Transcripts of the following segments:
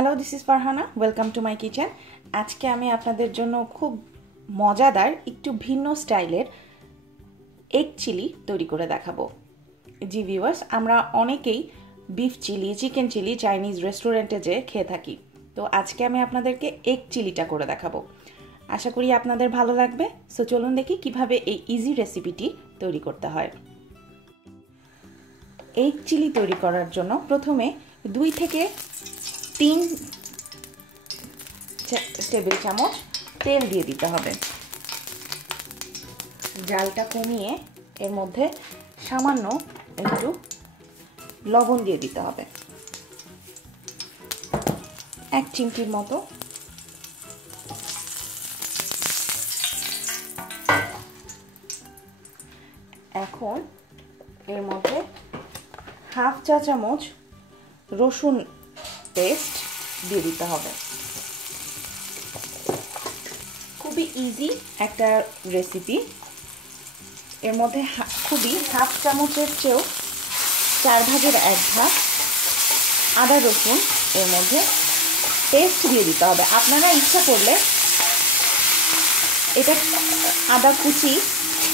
Hello, this is Farhana. Welcome to my kitchen. আজকে আমি আপনাদের জন্য খুব মজাদার একটু ভিন্ন স্টাইলের এগ চিলি তৈরি করে দেখাবো। জি ভিউয়ার্স, আমরা অনেকেই beef chilli, chicken chilli Chinese রেস্টুরেন্টে যেয়ে খেয়ে থাকি। তো আজকে আমি আপনাদেরকে এগ চিলিটা করে দেখাবো। আশা করি আপনাদের ভালো লাগবে। সো চলুন দেখি কিভাবে এই ইজি রেসিপিটি তৈরি করতে হয়। এগ চিলি তৈরি করার জন্য প্রথমে 2 থেকে 3 টেবিল চামচ তেল দিয়ে দিতে হবে। জালটা কমিয়ে এর মধ্যে সামান্য একটু লবণ দিয়ে দিতে হবে, 1 চিমটির মতো। এখন এর মধ্যে হাফ চা চামচ রসুন পেস্ট দিয়ে দিতে হবে। খুবই ইজি একটা রেসিপি। এর মধ্যে খুবই হাফ চামচের চেয়েও 1/4 ভাগ আদা রসুন এর মধ্যে পেস্ট দিয়ে দিতে হবে। আপনারা ইচ্ছা করলে এটা আদা কুচি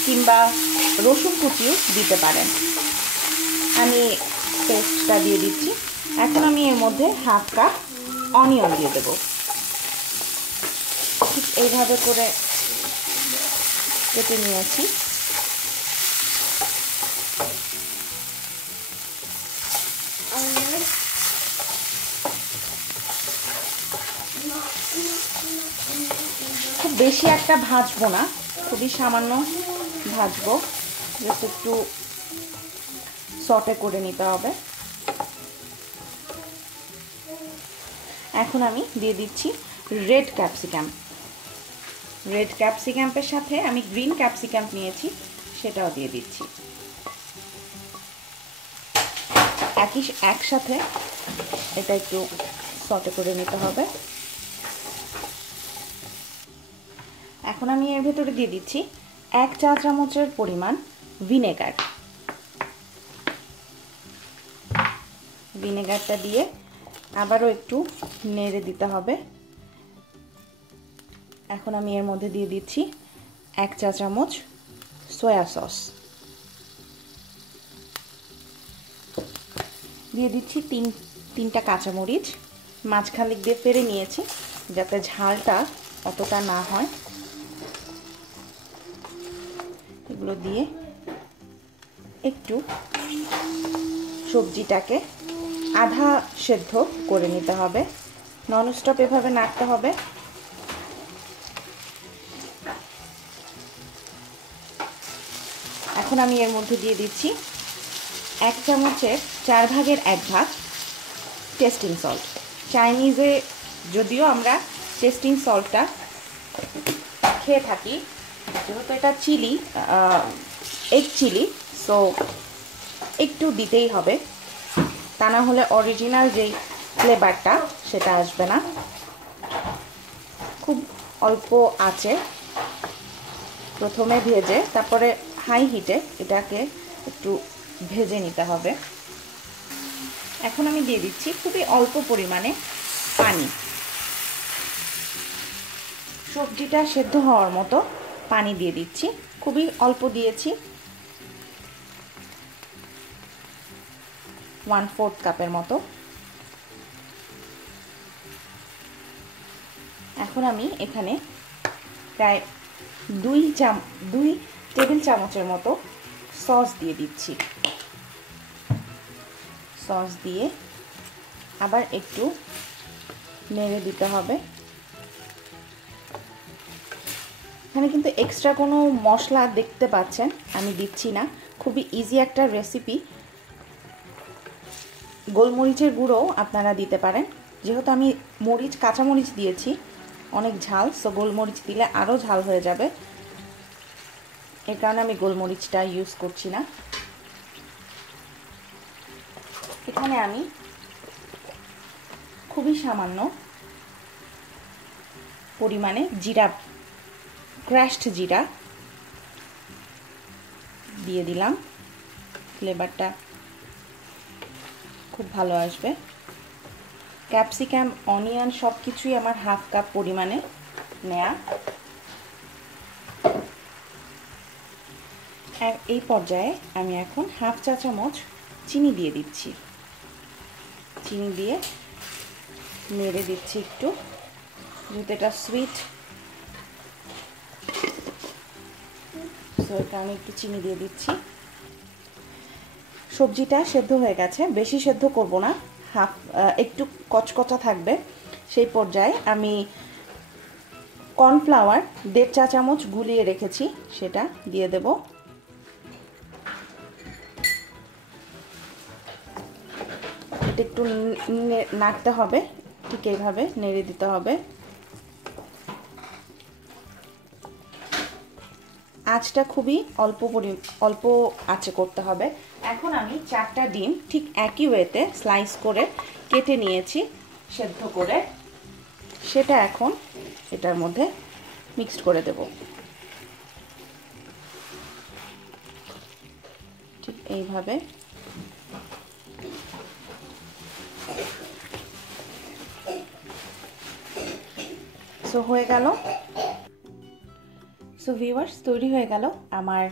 কিংবা রসুন কুচিও দিতে পারেন। আমি পেস্টটা দিয়ে দিচ্ছি। এখন আমি এর মধ্যে হাফ কাপ অনিয়ন দিয়ে দেব। ঠিক এইভাবে করে কেটে নিয়েছি। খুব বেশি একটা ভাজবো না, খুবই সামান্য ভাজবো, জাস্ট একটু সটে করে নিতে হবে। এখন আমি দিয়ে দিচ্ছি রেড ক্যাপসিকাম। রেড ক্যাপসিকামের সাথে আমি গ্রিন ক্যাপসিকাম নিয়েছি, সেটাও দিয়ে দিচ্ছি। একসাথে এটা একটু সটে করে নিতে হবে। এখন আমি এর ভেতরে দিয়ে দিচ্ছি 1 চা চামচের পরিমাণ ভিনেগার। ভিনেগারটা দিয়ে আবারও একটু নেড়ে দিতে হবে। এখন আমি এর মধ্যে দিয়ে দিচ্ছি 1 চা চামচ সয়া সস। দিয়ে দিচ্ছি তিনটা কাঁচামরিচ, মাঝখান দিয়ে ফেড়ে নিয়েছি যাতে ঝালটা অতটা না হয়। এগুলো দিয়ে একটু সবজিটাকে আধা সেদ্ধ করে নিতে হবে। ননস্টপ এভাবে নাড়তে হবে। এখন আমি এর মধ্যে দিয়ে দিচ্ছি 1 চামচের 1/4 ভাগ টেস্টিং সল্ট। চাইনিজে যদিও আমরা টেস্টিং সল্টটা খেয়ে থাকি, যেহেতু এটা চিলি, এগ চিলি, সো একটু দিতেই হবে, তা না হলে অরিজিনাল যেই ফ্লেভারটা সেটা আসবে না। খুব অল্প আঁচে প্রথমে ভেজে তারপরে হাই হিটে এটাকে একটু ভেজে নিতে হবে। এখন আমি দিয়ে দিচ্ছি খুবই অল্প পরিমাণে পানি। সবজিটা সেদ্ধ হওয়ার মতো পানি দিয়ে দিচ্ছি, খুবই অল্প দিয়েছি, 1/4 কাপের মতো। এখন আমি এখানে প্রায় 2 টেবিল চামচের মতো সস দিয়ে দিচ্ছি। সস দিয়ে আবার একটু নেড়ে দিতে হবে। এখানে কিন্তু এক্সট্রা কোনো মশলা দেখতে পাচ্ছেন আমি দিচ্ছি না, খুবই ইজি একটা রেসিপি। গোলমরিচের গুঁড়ো আপনারা দিতে পারেন, যেহেতু আমি কাঁচামরিচ দিয়েছি অনেক ঝাল, সো গোলমরিচ দিলে আরও ঝাল হয়ে যাবে, এর কারণে আমি গোলমরিচটা ইউজ করছি না। এখানে আমি খুবই সামান্য পরিমাণে জিরা, ক্রাশড জিরা দিয়ে দিলাম, ফ্লেভারটা খুব ভালো আসবে। ক্যাপসিকাম, অনিয়ন সব কিছুই আমার হাফ কাপ পরিমাণে নেয়া। এই পর্যায়ে আমি এখন হাফ চা চামচ চিনি দিয়ে দিচ্ছি। চিনি দিয়ে নেড়ে দিচ্ছি একটু, যেহেতু এটা সুইট, সো এর কারণে একটু চিনি দিয়ে দিচ্ছি। সবজিটা সেদ্ধ হয়ে গেছে, বেশি সেদ্ধ করব না, একটু কচকচা থাকবে। সেই পর্যায়ে আমি কর্নফ্লাওয়ার 1.5 চা চামচ গুলিয়ে রেখেছি, সেটা দিয়ে দেব। এটা একটু নাড়তে হবে, ঠিক এইভাবে নেড়ে দিতে হবে। আঁচটা খুবই অল্প আঁচে করতে হবে। এখন আমি 4টা ডিম ঠিক একই ওয়েতে স্লাইস করে কেটে নিয়েছি সেদ্ধ করে, সেটা এখন এটার মধ্যে মিক্সড করে দেব। ঠিক এইভাবে। সো হয়ে গেল। সো ভিউয়ার্স, তৈরি হয়ে গেল আমার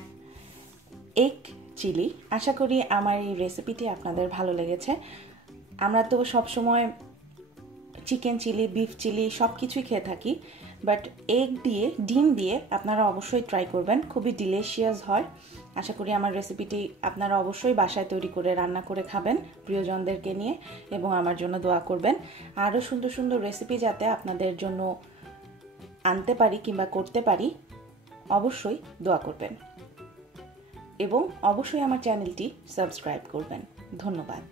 এগ চিলি। আশা করি আমার এই রেসিপিটি আপনাদের ভালো লেগেছে। আমরা তো সবসময় চিকেন চিলি, বিফ চিলি সব কিছুই খেয়ে থাকি, বাট এগ দিয়ে, ডিম দিয়ে আপনারা অবশ্যই ট্রাই করবেন, খুবই ডিলিশিয়াস হয়। আশা করি আমার রেসিপিটি আপনারা অবশ্যই বাসায় তৈরি করে রান্না করে খাবেন প্রিয়জনদেরকে নিয়ে, এবং আমার জন্য দোয়া করবেন। আরও সুন্দর সুন্দর রেসিপি যাতে আপনাদের জন্য আনতে পারি কিংবা করতে পারি, অবশ্যই দোয়া করবেন, এবং অবশ্যই আমার চ্যানেলটি সাবস্ক্রাইব করবেন। ধন্যবাদ।